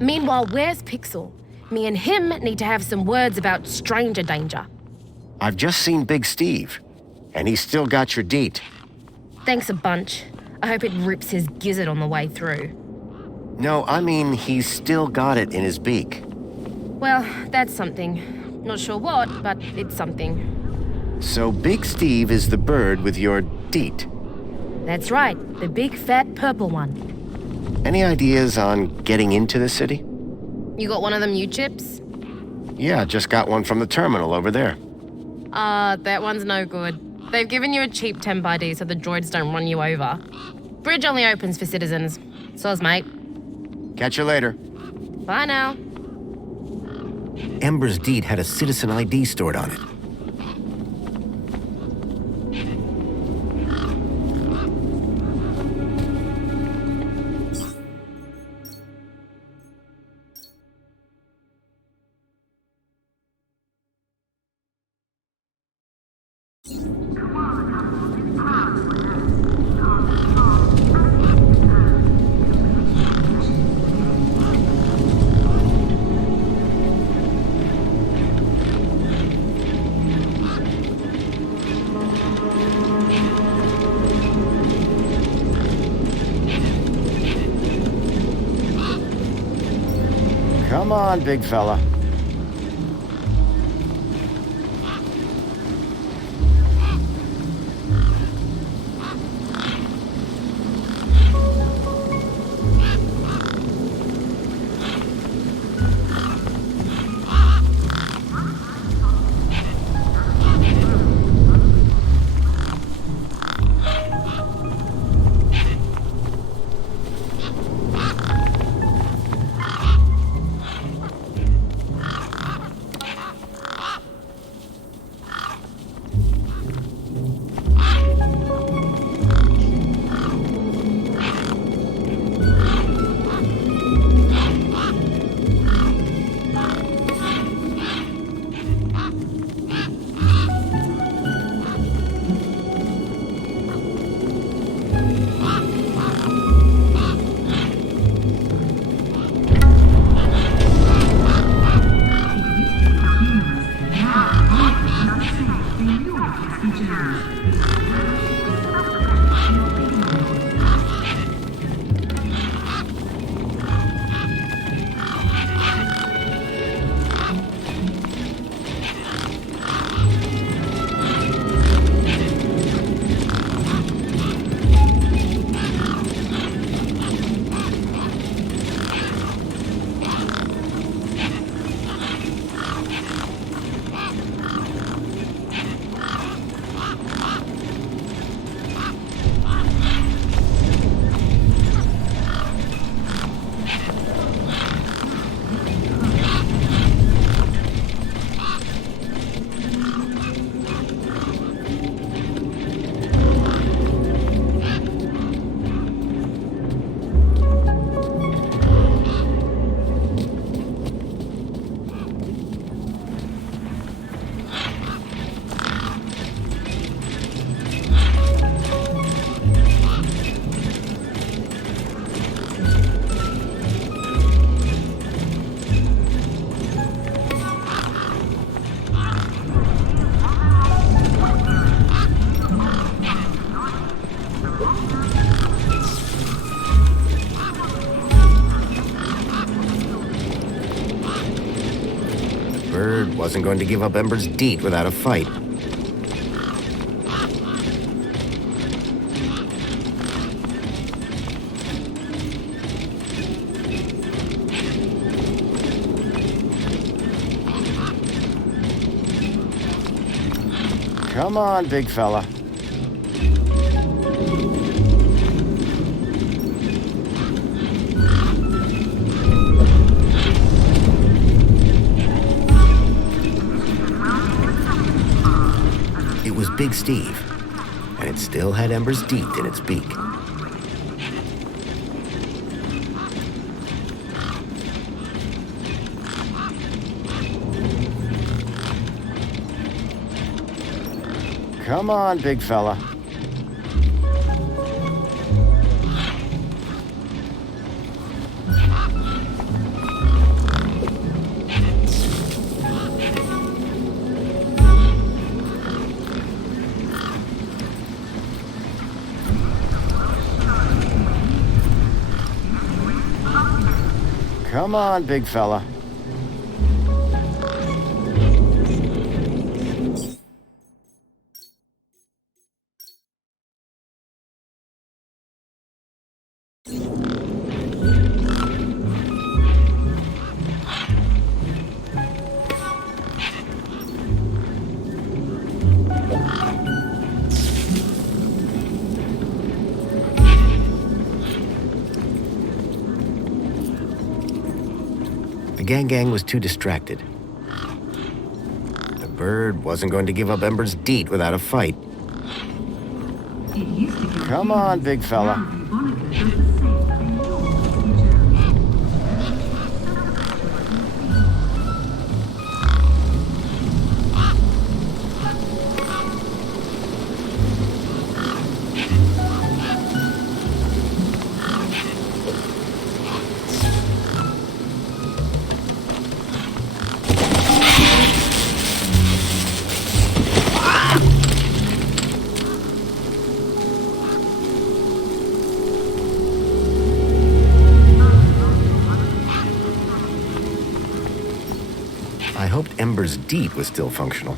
Meanwhile, where's Pixel? Me and him need to have some words about stranger danger. I've just seen Big Steve, and he's still got your deet. Thanks a bunch. I hope it rips his gizzard on the way through. No, I mean he's still got it in his beak. Well, that's something. Not sure what, but it's something. So Big Steve is the bird with your deet? That's right, the big fat purple one. Any ideas on getting into the city? You got one of them U-chips? Yeah, just got one from the terminal over there. That one's no good. They've given you a cheap temp ID so the droids don't run you over. Bridge only opens for citizens. Soz, mate. Catch you later. Bye now. Ember's deed had a citizen ID stored on it. Come on, big fella. bird wasn't going to give up Ember's deed without a fight. Come on, big fella. It was Big Steve, and it still had Ember's teeth in its beak. Come on, big fella. Come on, big fella. The gang was too distracted. The bird wasn't going to give up Ember's deed without a fight. Come on, big fella. I hoped Ember's deed was still functional.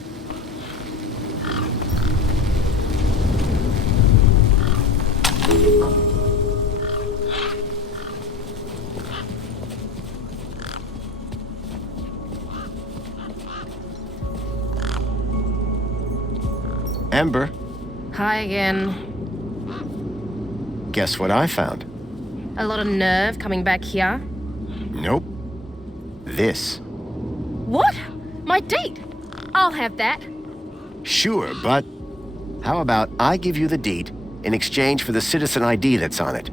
Ember. Hi again. Guess what I found? A lot of nerve coming back here. Nope. This. What? My date? I'll have that. Sure, but how about I give you the deed in exchange for the citizen ID that's on it?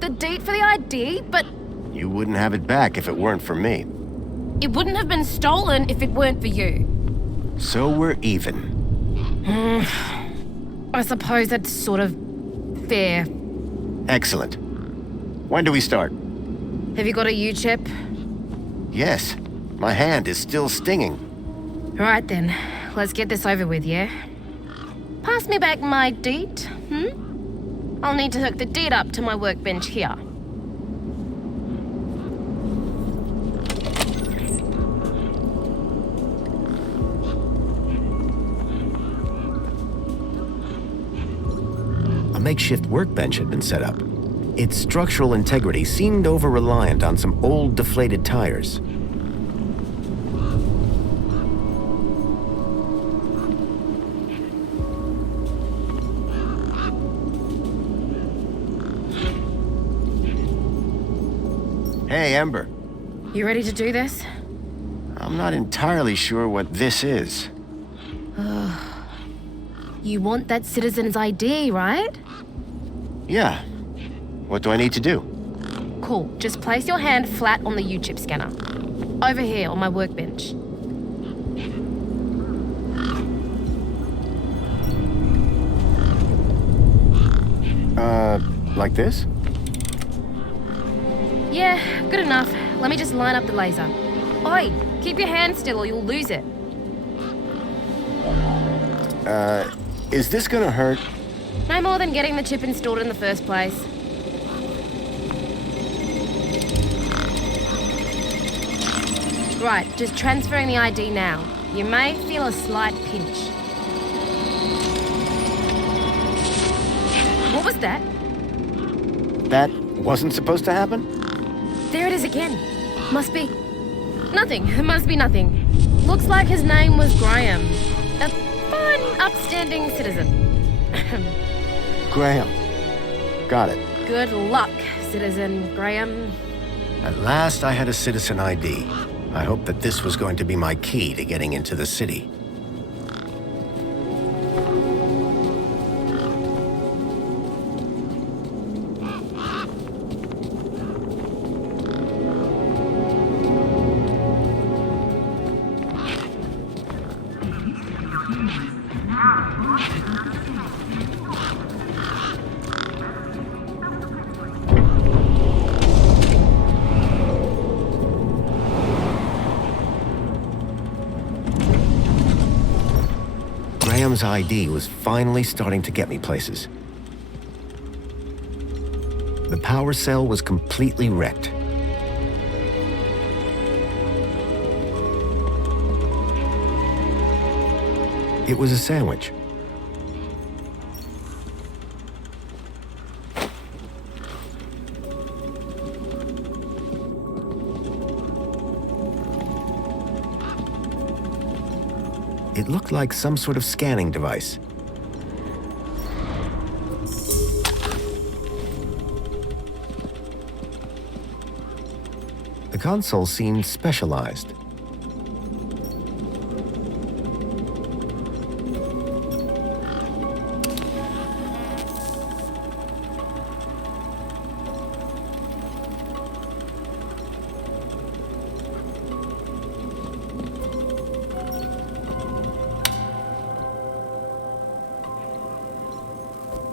The date for the ID? But You wouldn't have it back if it weren't for me. it wouldn't have been stolen if it weren't for you. So we're even. I suppose that's sort of fair. Excellent. When do we start? Have you got a U-chip? Yes. My hand is still stinging. Right then, let's get this over with, yeah? Pass me back my deed, I'll need to hook the deed up to my workbench here. A makeshift workbench had been set up. Its structural integrity seemed over-reliant on some old deflated tires. Hey, Ember. You ready to do this? I'm not entirely sure what this is. You want that citizen's ID, right? Yeah. What do I need to do? Cool. Just place your hand flat on the U-chip scanner. Over here on my workbench. Like this? Yeah, good enough. Let me just line up the laser. Oi, keep your hand still or you'll lose it. Is this gonna hurt? No more than getting the chip installed in the first place. Right, just transferring the ID now. You may feel a slight pinch. What was that? That wasn't supposed to happen? There it is again. Must be... nothing. It must be nothing. Looks like his name was Graham. A fine, upstanding citizen. Graham. Got it. Good luck, citizen Graham. At last I had a citizen ID. I hoped that this was going to be my key to getting into the city. Graham's ID was finally starting to get me places. The power cell was completely wrecked. It was a sandwich. It looked like some sort of scanning device. The console seemed specialized.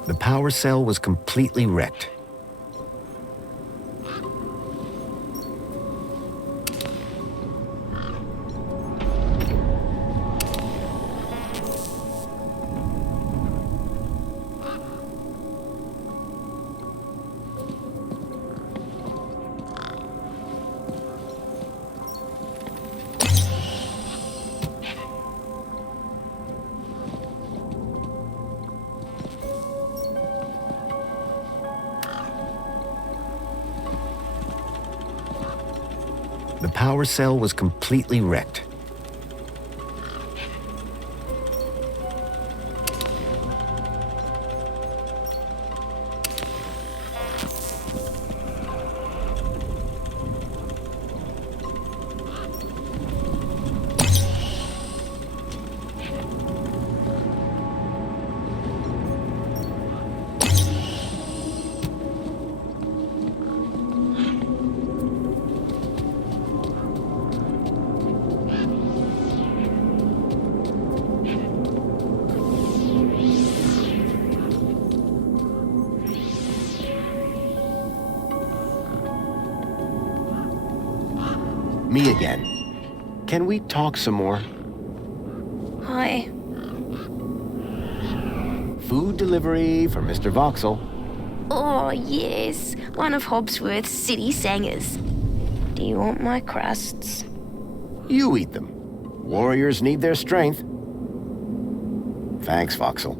The power cell was completely wrecked. The power cell was completely wrecked. Me again. Can we talk some more? Hi. Food delivery for Mr. Voxel. Oh, yes. One of Hobsworth's city singers. Do you want my crusts? You eat them. Warriors need their strength. Thanks, Voxel.